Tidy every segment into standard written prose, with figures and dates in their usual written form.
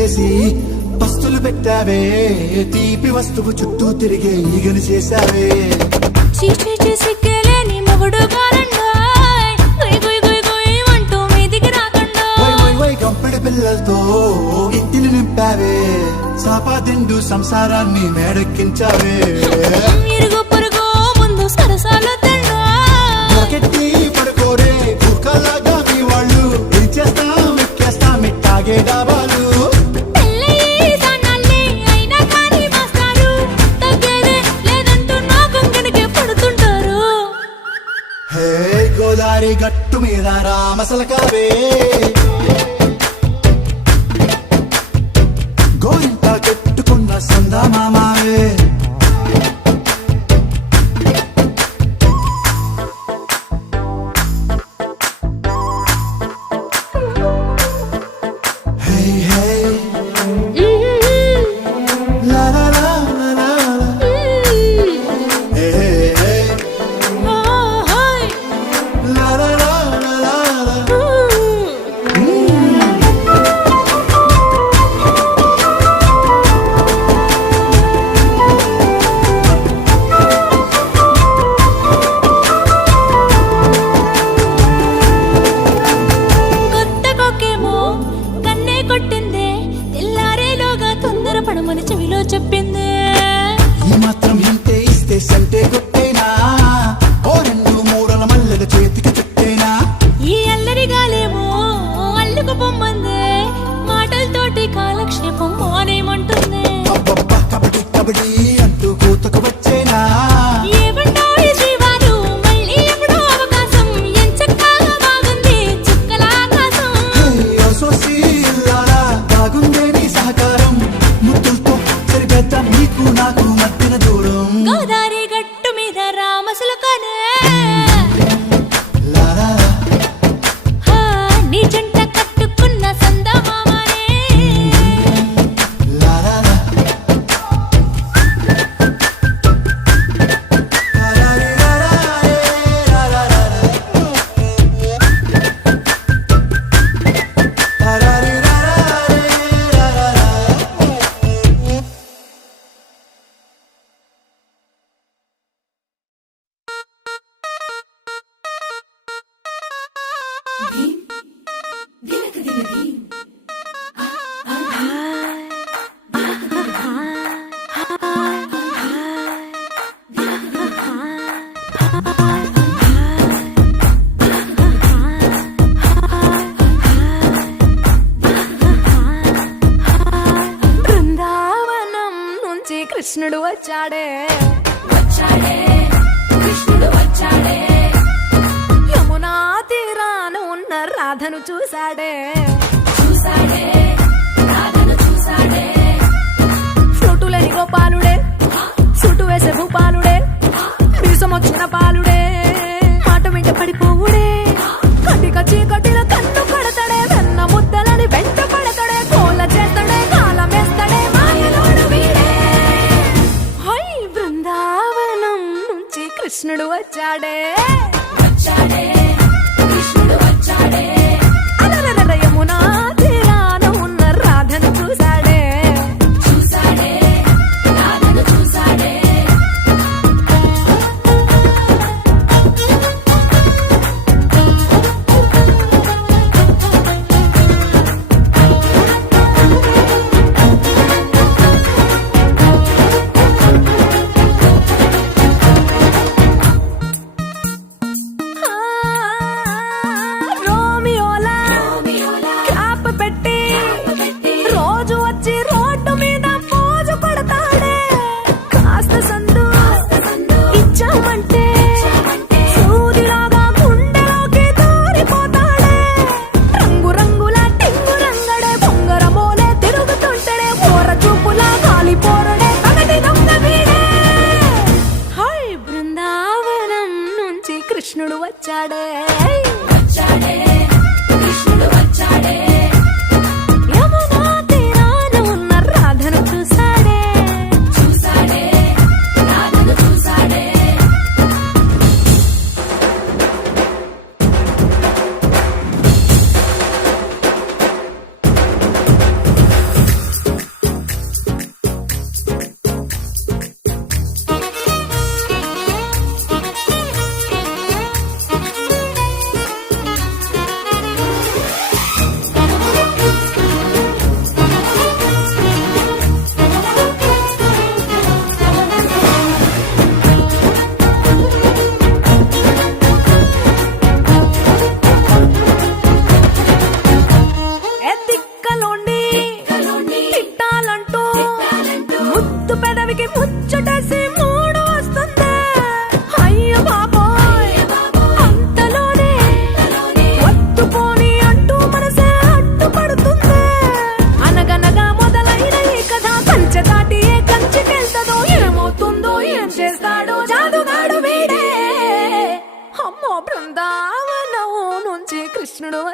చేసి పస్తులు పెట్టావే, తీపి వస్తువు చుట్టూ తిరిగే ఈగలు చేశావే. చీచి సిగ్గలేని మొగుడు కారండాయ్, గుయ్ గుయ్ గుయ్ గుయ్ అంటూ మీదికి రాకండా. వై వై వై గంపెడి పిల్లలతో ఇంటిని నింపావే, సాపాదిండు సంసారాన్ని మేడెక్కించావే. ఇరుగు పొరుగు ముందు సరసాలు కెట్టి పడుకోరే కుక్కలాగా మీ వాళ్ళు, ఇచ్చేస్తాం ఎక్కేస్తాం ఇట్టాగే డాబాలు. గోదారి గట్టు మీద రామసలకావే, గోరింట కట్టుకున్న సందమామావే. బృందావనం నుంచి కృష్ణుడు వచ్చాడే వచ్చాడే, కృష్ణుడు వచ్చాడే. యమునా తీరాన ఉన్న రాధను చూశాడే చూశాడే, రాధను చూశాడే. ఫ్లూటులేని గోపాలుడే, సుటు వేసే భూపాలుడే, మీసమొచ్చిన పాలుడే, మాట వెంట పడిపోవుడే. కటిక చీకటిలో కన్ను పడతాడే, వెన్న ముద్దలని వెంట పడతాడే, కోల చేస్తాడే, కాలం వేస్తాడే, మాయలోడు వీడే. హై బృందావనం నుంచి కృష్ణుడు వచ్చాడే వచ్చాడే, కృష్ణుడు వచ్చాడే. అలరర యమునా తీరాన ఉన్న రాధను చూశాడే చూశాడే, రాధను చూశాడే.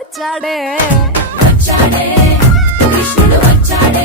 వచ్చాడే వచ్చాడే కృష్ణుడు వచ్చాడే